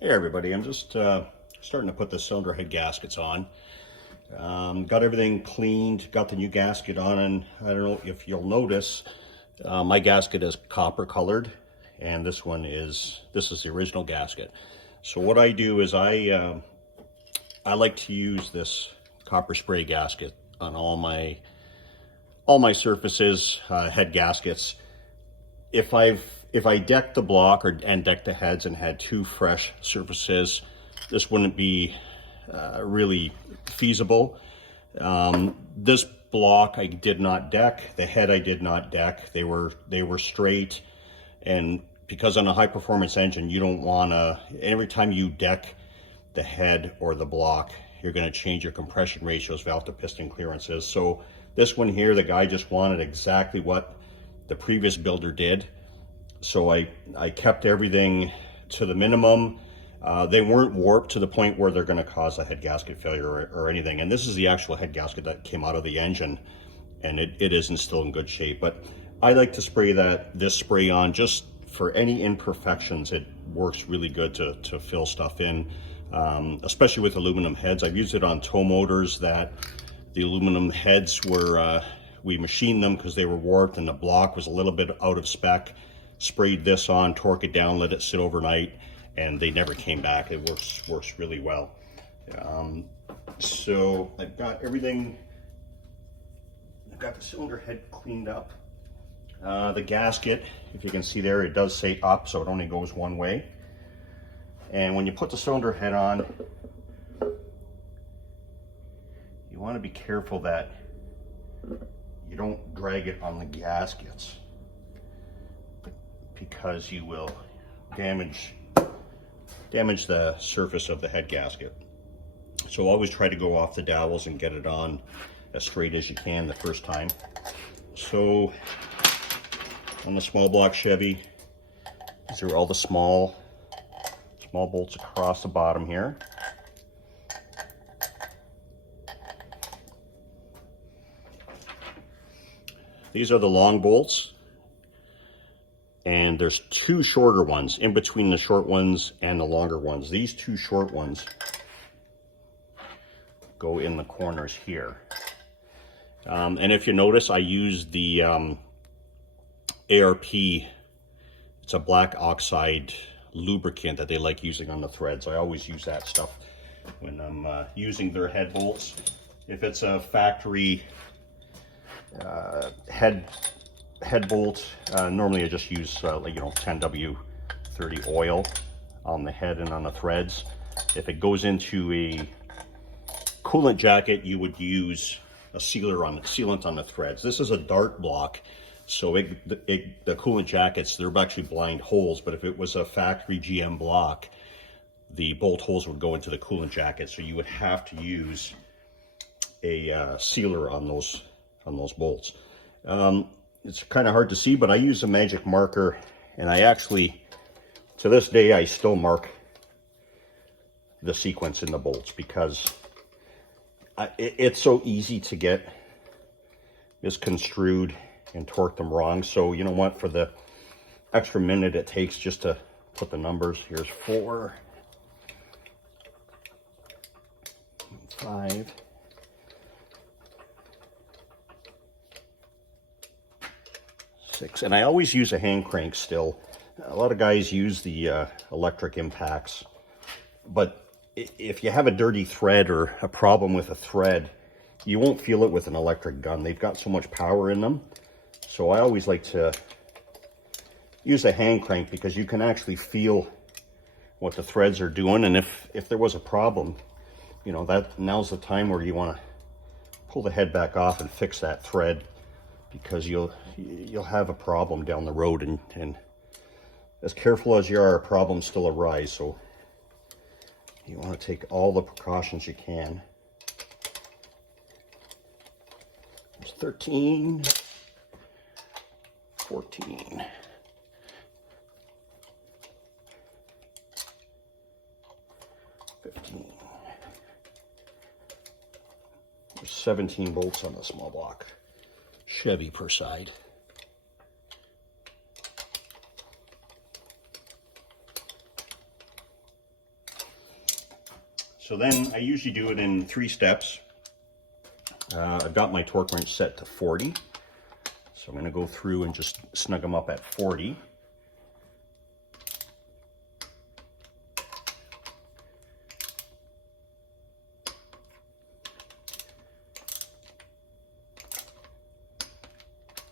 Hey everybody, I'm just starting to put the cylinder head gaskets on. Got everything cleaned, got the new gasket on, and I don't know if you'll notice, my gasket is copper colored, and this is the original gasket. So what I do is I like to use this copper spray gasket on all my surfaces, head gaskets. If I decked the block and decked the heads and had two fresh surfaces, this wouldn't be really feasible. This block I did not deck. The head I did not deck. They were straight, and because on a high performance engine, you don't want to. Every time you deck the head or the block, you're going to change your compression ratios, valve to piston clearances. So this one here, the guy just wanted exactly what the previous builder did. So I kept everything to the minimum. They weren't warped to the point where they're going to cause a head gasket failure or anything. And this is the actual head gasket that came out of the engine, and it isn't still in good shape. But I like to spray this spray on just for any imperfections. It works really good to fill stuff in, especially with aluminum heads. I've used it on tow motors that the aluminum heads were, we machined them because they were warped and the block was a little bit out of spec. Sprayed this on, torque it down, let it sit overnight, and they never came back. It works really well. So I've got everything. I've got the cylinder head cleaned up. The gasket, if you can see there, it does say up, so it only goes one way. And when you put the cylinder head on, you want to be careful that you don't drag it on the gaskets, because you will damage the surface of the head gasket. So always try to go off the dowels and get it on as straight as you can the first time. So on the small block Chevy, these are all the small bolts across the bottom here. These are the long bolts. And there's two shorter ones in between the short ones and the longer ones. These two short ones go in the corners here. And if you notice, I use the ARP. It's a black oxide lubricant that they like using on the threads. I always use that stuff when I'm using their head bolts. If it's a factory head bolt, normally I just use 10W30 oil on the head and on the threads. If it goes into a coolant jacket, you would use a sealant on the threads. This is a dart block, so the coolant jackets, they're actually blind holes, but if it was a factory GM block, the bolt holes would go into the coolant jacket, so you would have to use a sealer on those bolts. It's kind of hard to see, but I use a magic marker, and I actually, to this day, I still mark the sequence in the bolts because it's so easy to get misconstrued and torque them wrong. So you know what, for the extra minute it takes just to put the numbers, here's 4, 5, 6, and I always use a hand crank still. A lot of guys use the electric impacts, but if you have a dirty thread or a problem with a thread, you won't feel it with an electric gun. They've got so much power in them. So I always like to use a hand crank because you can actually feel what the threads are doing, and if there was a problem, you know, now's the time where you want to pull the head back off and fix that thread, because you'll have a problem down the road, and as careful as you are, problems still arise. So you want to take all the precautions you can. There's 13, 14, 15. There's 17 bolts on the small block Chevy per side. So then I usually do it in 3 steps. I've got my torque wrench set to 40. So I'm going to go through and just snug them up at 40.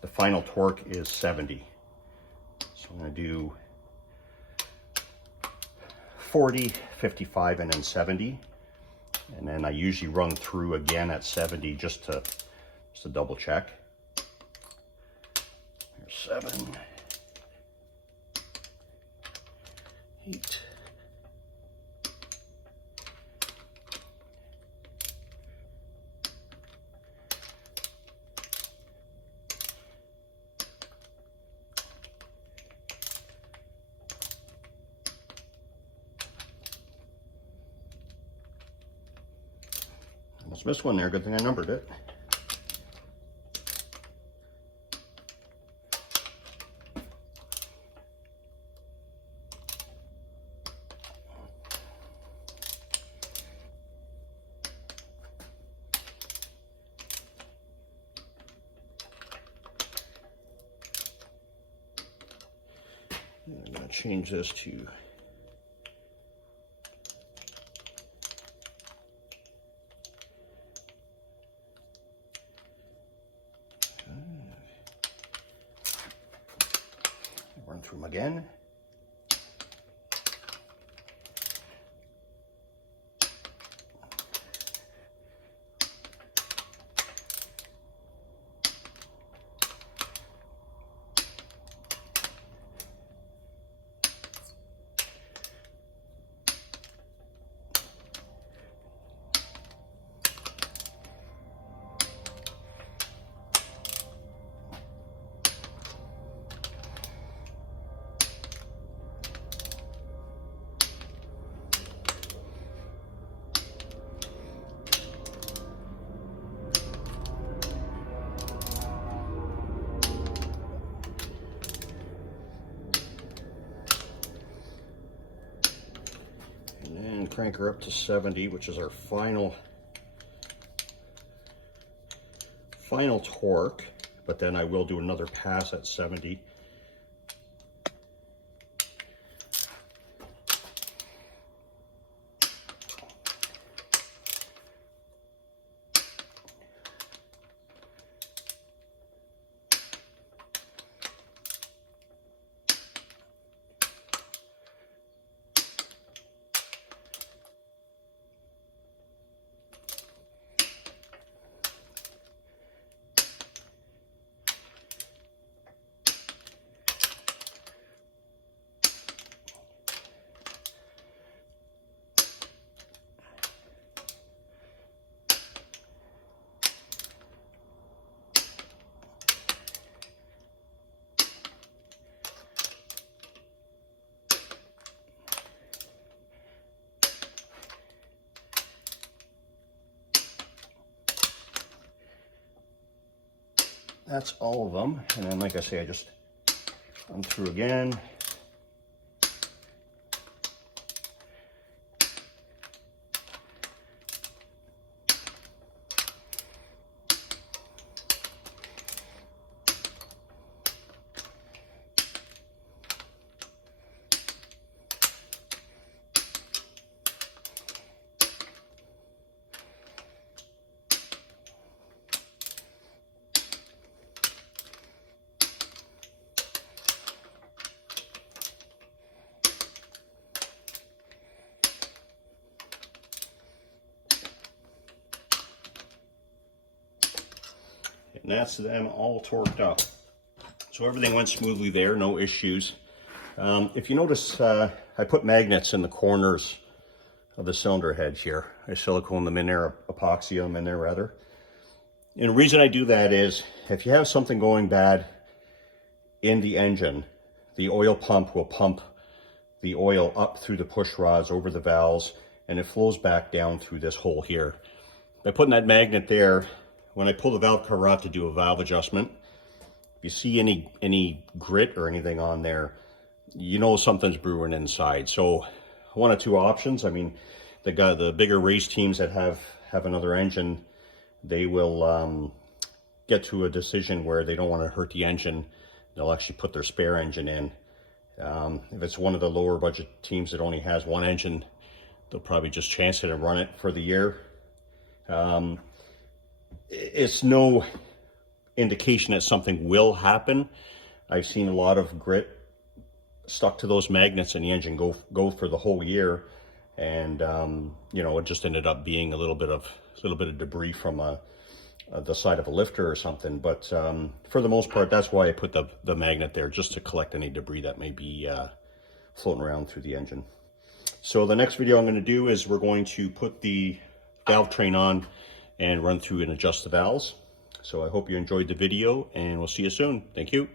The final torque is 70. So I'm going to do 40, 55, and then 70. And then I usually run through again at 70 just to double check. There's 7, 8. Almost missed one there, good thing I numbered it. I'm going to change this to run through them again. And crank her up to 70, which is our final torque, but then I will do another pass at 70. That's all of them, and then like I say, I just run through again. And that's them all torqued up. So everything went smoothly there, no issues. If you notice, I put magnets in the corners of the cylinder heads here. I silicone them in there, epoxy them in there rather. And the reason I do that is, if you have something going bad in the engine, the oil pump will pump the oil up through the push rods over the valves, and it flows back down through this hole here. By putting that magnet there, when I pull the valve cover out to do a valve adjustment, if you see any grit or anything on there, you know something's brewing inside. So one of two options. I mean, the bigger race teams that have another engine, they will get to a decision where they don't want to hurt the engine. They'll actually put their spare engine in. If it's one of the lower budget teams that only has one engine, they'll probably just chance it and run it for the year. It's no indication that something will happen. I've seen a lot of grit stuck to those magnets and the engine go for the whole year, and you know, it just ended up being a little bit of debris from the side of a lifter or something. But for the most part, that's why I put the magnet there, just to collect any debris that may be floating around through the engine. So the next video I'm going to do is we're going to put the valve train on and run through and adjust the valves. So I hope you enjoyed the video, and we'll see you soon. Thank you.